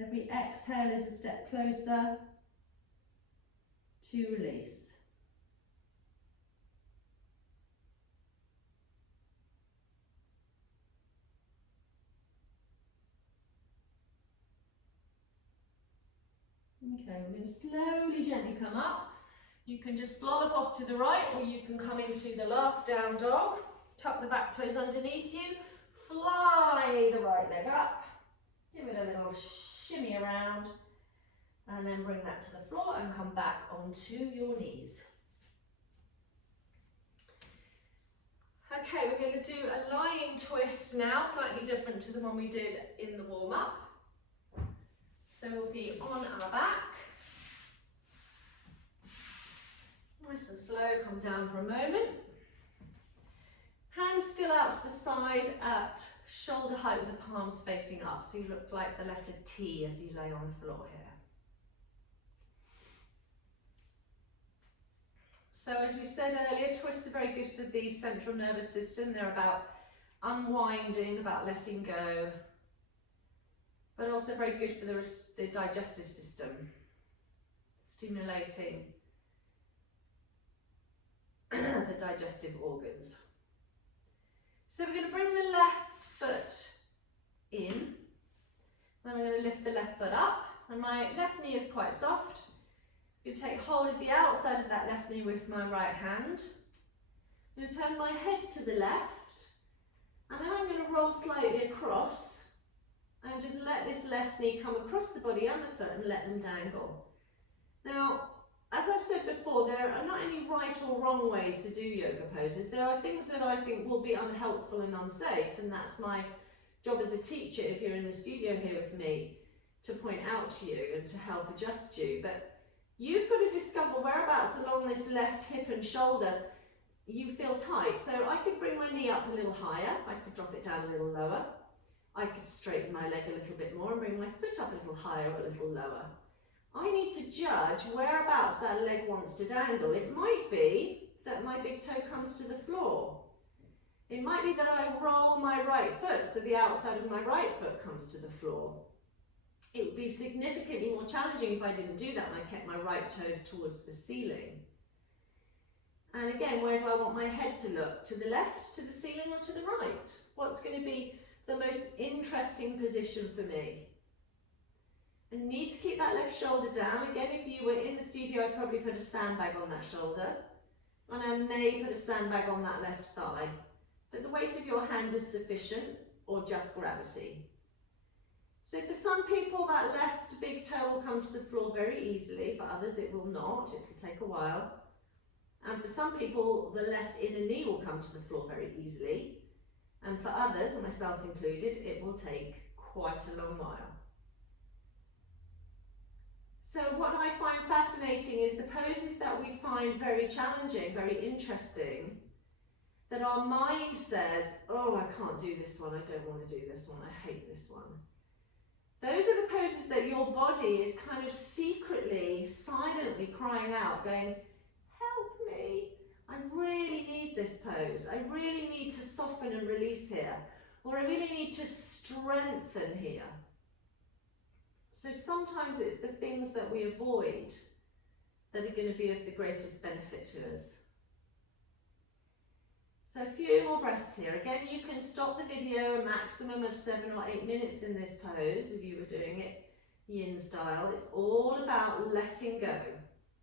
Every exhale is a step closer to release. Okay, we're going to slowly, gently come up. You can just flollop off to the right, or you can come into the last down dog. Tuck the back toes underneath you. Fly the right leg up, give it a little shimmy around, and then bring that to the floor and come back onto your knees. Okay, we're going to do a lying twist now, slightly different to the one we did in the warm-up. So we'll be on our back. Nice and slow, come down for a moment. Hands still out to the side at shoulder height with the palms facing up, so you look like the letter T as you lay on the floor here. So as we said earlier, twists are very good for the central nervous system. They're about unwinding, about letting go, but also very good for the digestive system, stimulating the digestive organs. So we're going to bring the left foot in, and I'm going to lift the left foot up, and my left knee is quite soft. I'm going to take hold of the outside of that left knee with my right hand. I'm going to turn my head to the left, and then I'm going to roll slightly across and just let this left knee come across the body and the foot and let them dangle. Now, as I've said before, there are not any right or wrong ways to do yoga poses. There are things that I think will be unhelpful and unsafe, and that's my job as a teacher, if you're in the studio here with me, to point out to you and to help adjust you. But you've got to discover whereabouts along this left hip and shoulder you feel tight. So I could bring my knee up a little higher, I could drop it down a little lower, I could straighten my leg a little bit more and bring my foot up a little higher or a little lower. I need to judge whereabouts that leg wants to dangle. It might be that my big toe comes to the floor. It might be that I roll my right foot so the outside of my right foot comes to the floor. It would be significantly more challenging if I didn't do that and I kept my right toes towards the ceiling. And again, where do I want my head to look? To the left, to the ceiling, or to the right? What's going to be the most interesting position for me? I need to keep that left shoulder down. Again, if you were in the studio, I'd probably put a sandbag on that shoulder. And I may put a sandbag on that left thigh. But the weight of your hand is sufficient, or just gravity. So for some people, that left big toe will come to the floor very easily. For others, it will not. It will take a while. And for some people, the left inner knee will come to the floor very easily. And for others, and myself included, it will take quite a long while. So what I find fascinating is the poses that we find very challenging, very interesting, that our mind says, oh, I can't do this one, I don't want to do this one, I hate this one. Those are the poses that your body is kind of secretly, silently crying out, going, help me, I really need this pose, I really need to soften and release here, or I really need to strengthen here. So sometimes it's the things that we avoid that are going to be of the greatest benefit to us. So a few more breaths here. Again, you can stop the video a maximum of 7 or 8 minutes in this pose if you were doing it yin style. It's all about letting go.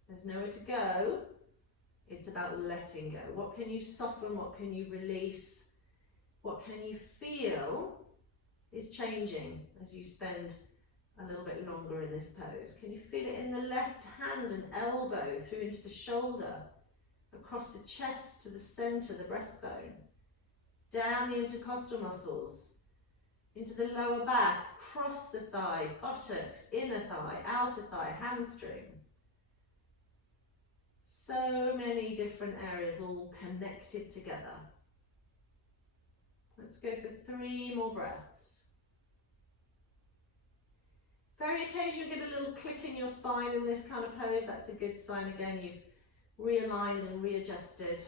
There's nowhere to go. It's about letting go. What can you soften? What can you release? What can you feel is changing as you spend a little bit longer in this pose? Can you feel it in the left hand and elbow through into the shoulder, across the chest to the center, the breastbone, down the intercostal muscles, into the lower back, across the thigh, buttocks, inner thigh, outer thigh, hamstring. So many different areas all connected together. Let's go for 3 more breaths. Very occasionally you get a little click in your spine in this kind of pose. That's a good sign. Again, you've realigned and readjusted.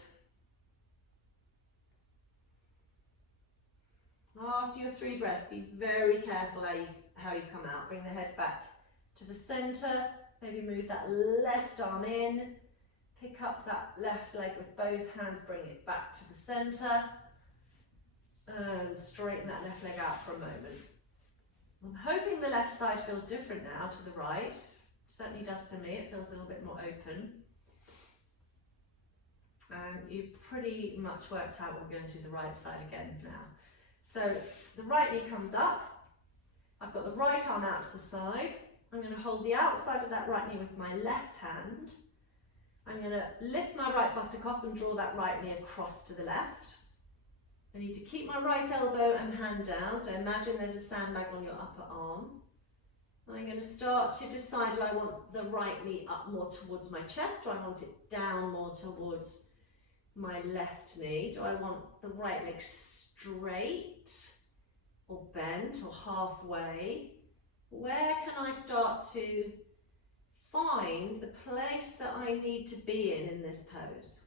After your 3 breaths, be very careful how you come out. Bring the head back to the center. Maybe move that left arm in. Pick up that left leg with both hands. Bring it back to the center. And straighten that left leg out for a moment. I'm hoping the left side feels different now to the right. It certainly does for me. It feels a little bit more open. You've pretty much worked out we're going to do the right side again now. So the right knee comes up. I've got the right arm out to the side. I'm going to hold the outside of that right knee with my left hand. I'm going to lift my right buttock off and draw that right knee across to the left. I need to keep my right elbow and hand down, so imagine there's a sandbag on your upper arm. And I'm going to start to decide, do I want the right knee up more towards my chest, do I want it down more towards my left knee? Do I want the right leg straight or bent or halfway? Where can I start to find the place that I need to be in this pose?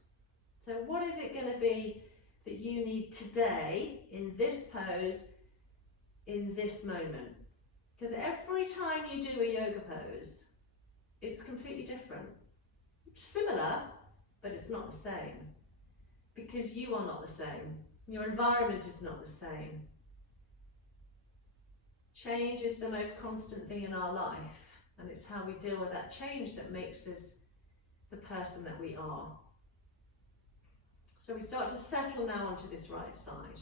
So what is it going to be that you need today in this pose, in this moment? Because every time you do a yoga pose, it's completely different. It's similar, but it's not the same. Because you are not the same. Your environment is not the same. Change is the most constant thing in our life, and it's how we deal with that change that makes us the person that we are. So we start to settle now onto this right side.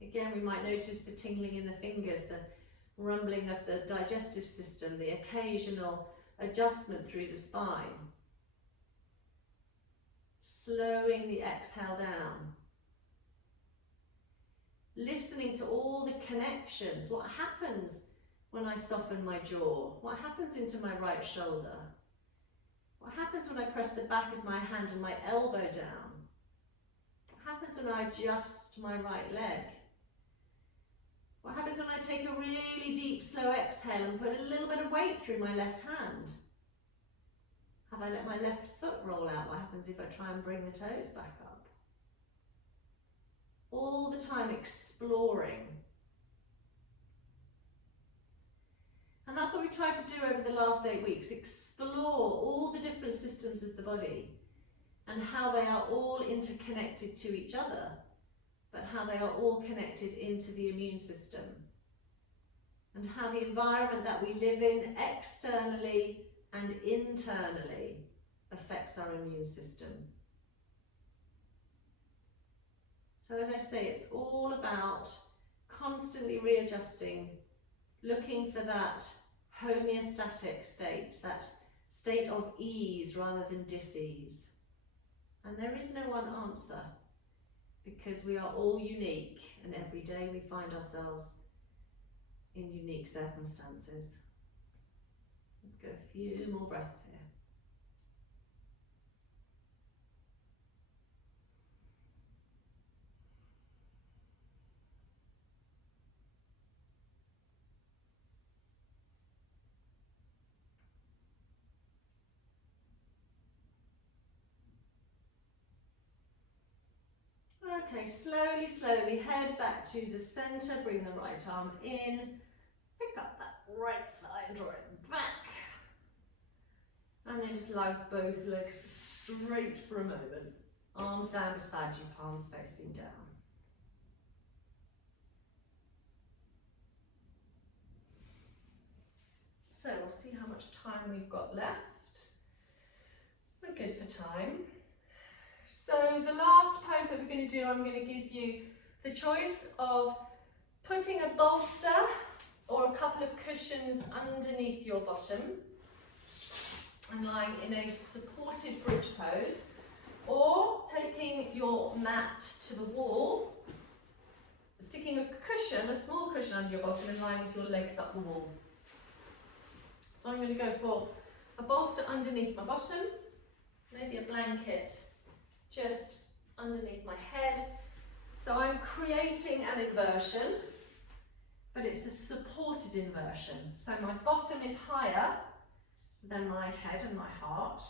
Again, we might notice the tingling in the fingers, the rumbling of the digestive system, the occasional adjustment through the spine. slowing the exhale down. Listening to all the connections. What happens when I soften my jaw? What happens into my right shoulder? What happens when I press the back of my hand and my elbow down? What happens when I adjust my right leg? What happens when I take a really deep, slow exhale and put a little bit of weight through my left hand? Have I let my left foot roll out? What happens if I try and bring the toes back up? All the time exploring. And that's what we tried to do over the last 8 weeks, explore all the different systems of the body and how they are all interconnected to each other, but how they are all connected into the immune system, and how the environment that we live in externally and internally affects our immune system. So as I say, it's all about constantly readjusting, looking for that homeostatic state, that state of ease rather than dis-ease. And there is no one answer, because we are all unique, and every day we find ourselves in unique circumstances. Let's go a few more breaths here. Okay, slowly, slowly head back to the centre, bring the right arm in, pick up that right thigh, draw it back, and then just allow both legs straight for a moment. Arms down beside you, palms facing down. So we'll see how much time we've got left. We're good for time. So the last pose that we're going to do, I'm going to give you the choice of putting a bolster or a couple of cushions underneath your bottom and lying in a supported bridge pose, or taking your mat to the wall, sticking a cushion, a small cushion under your bottom and lying with your legs up the wall. So I'm going to go for a bolster underneath my bottom, maybe a blanket just underneath my head. So I'm creating an inversion, but it's a supported inversion. So my bottom is higher than my head and my heart.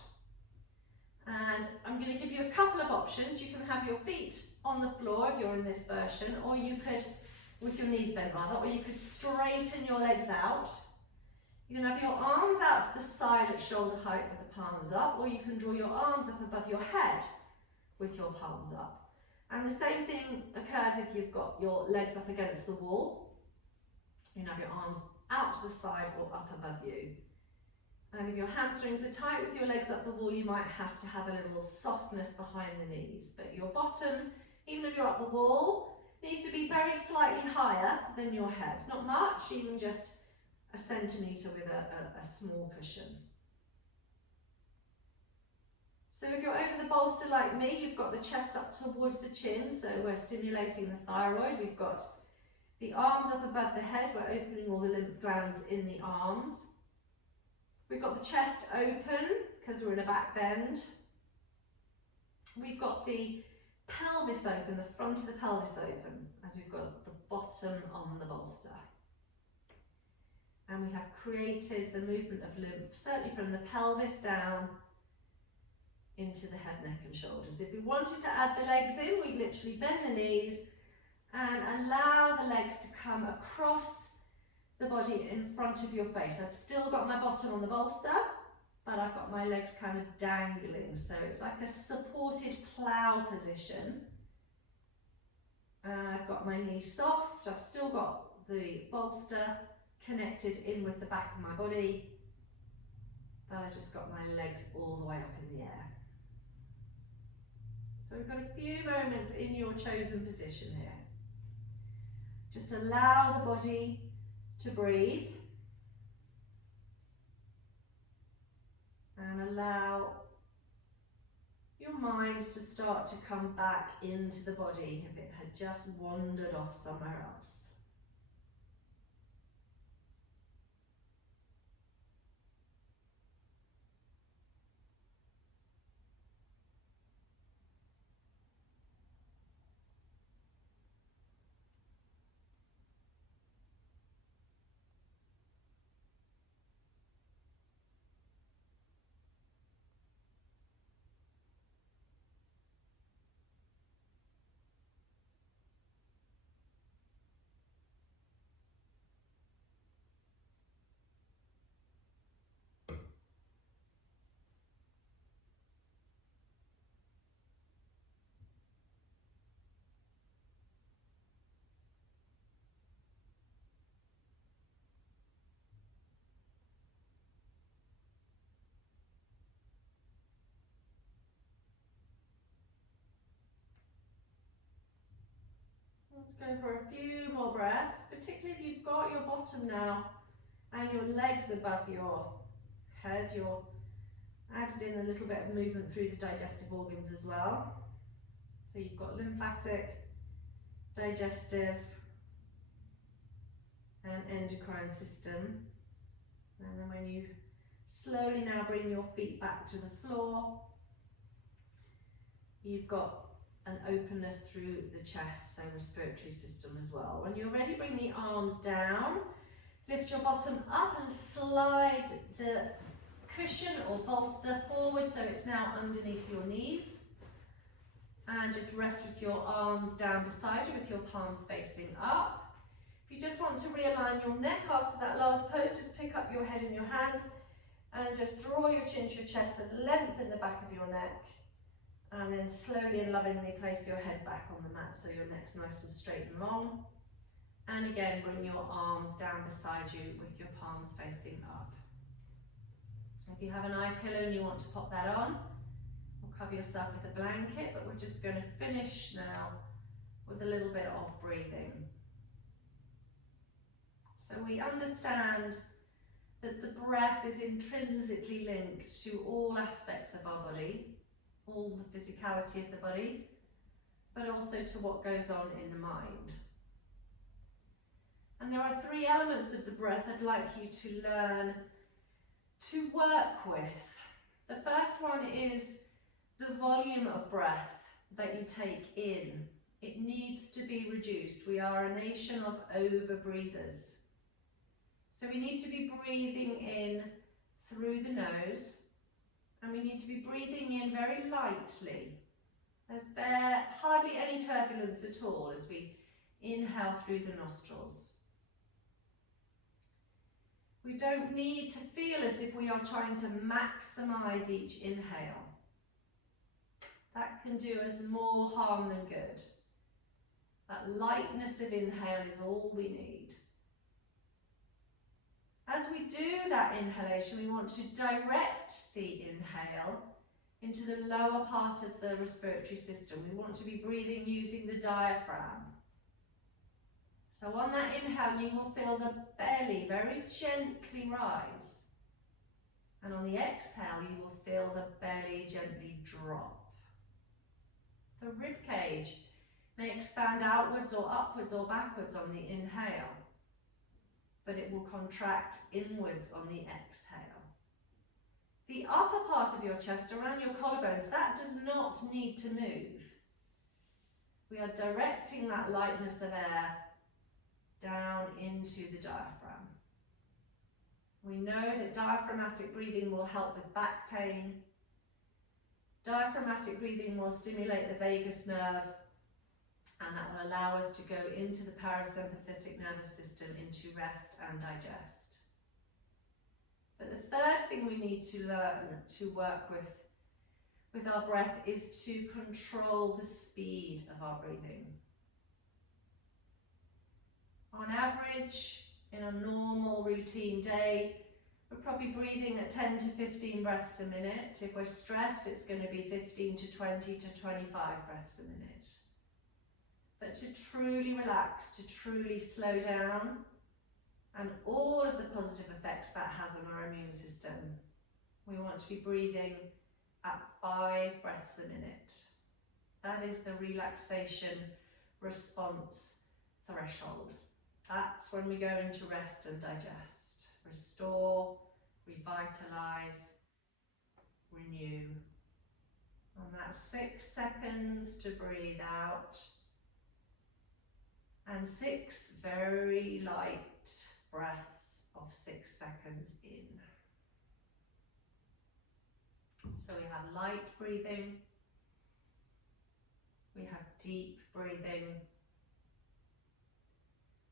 And I'm going to give you a couple of options. You can have your feet on the floor if you're in this version, or you could, with your knees bent rather, or you could straighten your legs out. You can have your arms out to the side at shoulder height with the palms up, or you can draw your arms up above your head with your palms up. And the same thing occurs if you've got your legs up against the wall. You can have your arms out to the side or up above you. And if your hamstrings are tight with your legs up the wall, you might have to have a little softness behind the knees. But your bottom, even if you're up the wall, needs to be very slightly higher than your head. Not much, even just a centimetre with a small cushion. So if you're over the bolster like me, you've got the chest up towards the chin, so we're stimulating the thyroid. We've got the arms up above the head, we're opening all the lymph glands in the arms. We've got the chest open, because we're in a back bend. We've got the pelvis open, the front of the pelvis open, as we've got the bottom on the bolster. And we have created the movement of lymph, certainly from the pelvis down into the head, neck and shoulders. If we wanted to add the legs in, we'd literally bend the knees and allow the legs to come across the body in front of your face. I've still got my bottom on the bolster, but I've got my legs kind of dangling. So it's like a supported plough position. And I've got my knees soft. I've still got the bolster connected in with the back of my body, but I've just got my legs all the way up in the air. So we've got a few moments in your chosen position here. Just allow the body to breathe and allow your mind to start to come back into the body if it had just wandered off somewhere else. Let's go for a few more breaths, particularly if you've got your bottom now and your legs above your head. You're added in a little bit of movement through the digestive organs as well. So you've got lymphatic, digestive and endocrine system. And then when you slowly now bring your feet back to the floor, you've got an openness through the chest, so respiratory system as well. When you're ready, bring the arms down, lift your bottom up and slide the cushion or bolster forward so it's now underneath your knees. And just rest with your arms down beside you with your palms facing up. If you just want to realign your neck after that last pose, just pick up your head in your hands and just draw your chin to your chest and lengthen the back of your neck. And then slowly and lovingly place your head back on the mat so your neck's nice and straight and long. And again, bring your arms down beside you with your palms facing up. If you have an eye pillow and you want to pop that on, or cover yourself with a blanket, but we're just going to finish now with a little bit of breathing. So we understand that the breath is intrinsically linked to all aspects of our body, all the physicality of the body, but also to what goes on in the mind. And there are three elements of the breath I'd like you to learn to work with. The first one is the volume of breath that you take in. It needs to be reduced. We are a nation of over-breathers. So we need to be breathing in through the nose, and we need to be breathing in very lightly. There's hardly any turbulence at all as we inhale through the nostrils. We don't need to feel as if we are trying to maximize each inhale. That can do us more harm than good. That lightness of inhale is all we need. As we do that inhalation, we want to direct the inhale into the lower part of the respiratory system. We want to be breathing using the diaphragm. So on that inhale, you will feel the belly very gently rise. And on the exhale, you will feel the belly gently drop. The rib cage may expand outwards or upwards or backwards on the inhale, but it will contract inwards on the exhale. The upper part of your chest, around your collarbones, that does not need to move. We are directing that lightness of air down into the diaphragm. We know that diaphragmatic breathing will help with back pain. Diaphragmatic breathing will stimulate the vagus nerve, and that will allow us to go into the parasympathetic nervous system, into rest and digest. But the third thing we need to learn to work with our breath is to control the speed of our breathing. On average, in a normal routine day, we're probably breathing at 10 to 15 breaths a minute. If we're stressed, it's going to be 15 to 20 to 25 breaths a minute. But to truly relax, to truly slow down, and all of the positive effects that has on our immune system, we want to be breathing at 5 breaths a minute. That is the relaxation response threshold. That's when we go into rest and digest. Restore, revitalise, renew. And that's 6 seconds to breathe out. And 6 very light breaths of 6 seconds in. So we have light breathing, we have deep breathing,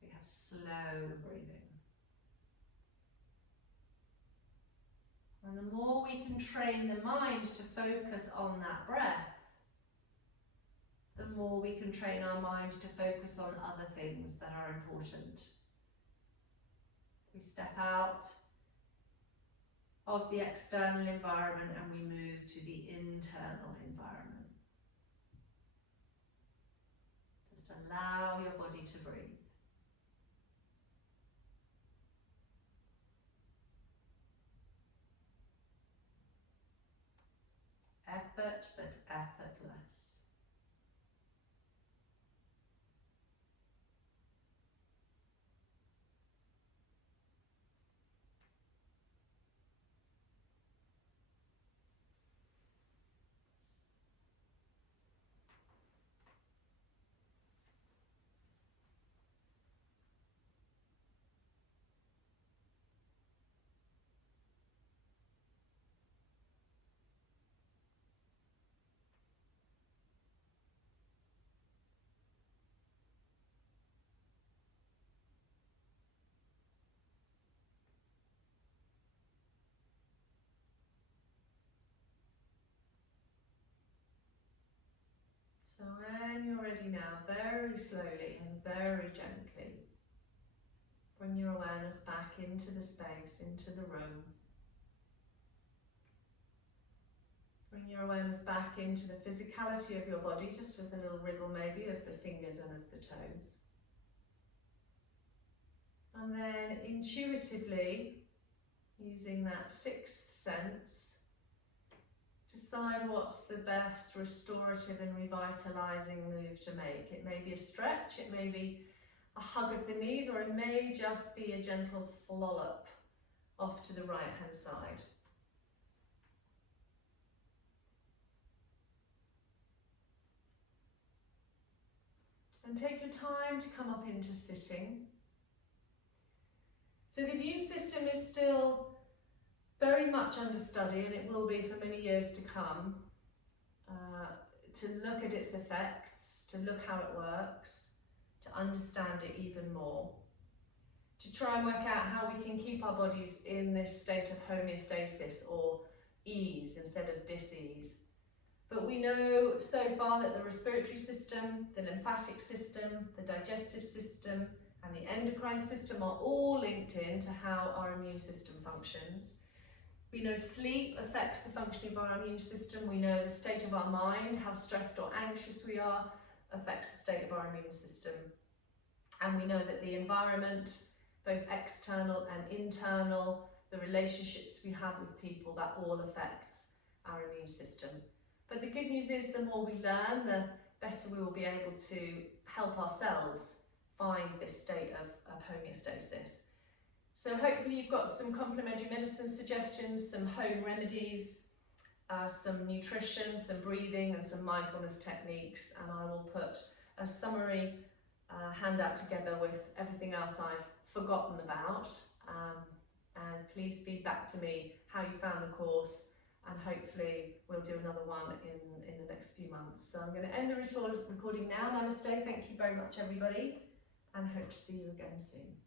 we have slow breathing. And the more we can train the mind to focus on that breath, the more we can train our mind to focus on other things that are important. We step out of the external environment and we move to the internal environment. Just allow your body to breathe. Effort, but effortless. So when you're ready now, very slowly and very gently, bring your awareness back into the space, into the room. Bring your awareness back into the physicality of your body, just with a little wriggle maybe of the fingers and of the toes. And then intuitively, using that 6th sense, decide what's the best restorative and revitalising move to make. It may be a stretch, it may be a hug of the knees, or it may just be a gentle flollop off to the right hand side. And take your time to come up into sitting. So the immune system is still very much under study, and it will be for many years to come, to look at its effects, to look how it works, to understand it even more, to try and work out how we can keep our bodies in this state of homeostasis or ease instead of dis-ease. But we know so far that the respiratory system, the lymphatic system, the digestive system, and the endocrine system are all linked in to how our immune system functions. We know sleep affects the functioning of our immune system. We know the state of our mind, how stressed or anxious we are, affects the state of our immune system. And we know that the environment, both external and internal, the relationships we have with people, that all affects our immune system. But the good news is the more we learn, the better we will be able to help ourselves find this state of homeostasis. So hopefully you've got some complementary medicine suggestions, some home remedies, some nutrition, some breathing and some mindfulness techniques, and I will put a summary handout together with everything else I've forgotten about, and please feed back to me how you found the course, and hopefully we'll do another one in the next few months. So I'm going to end the recording now. Namaste, thank you very much everybody, and hope to see you again soon.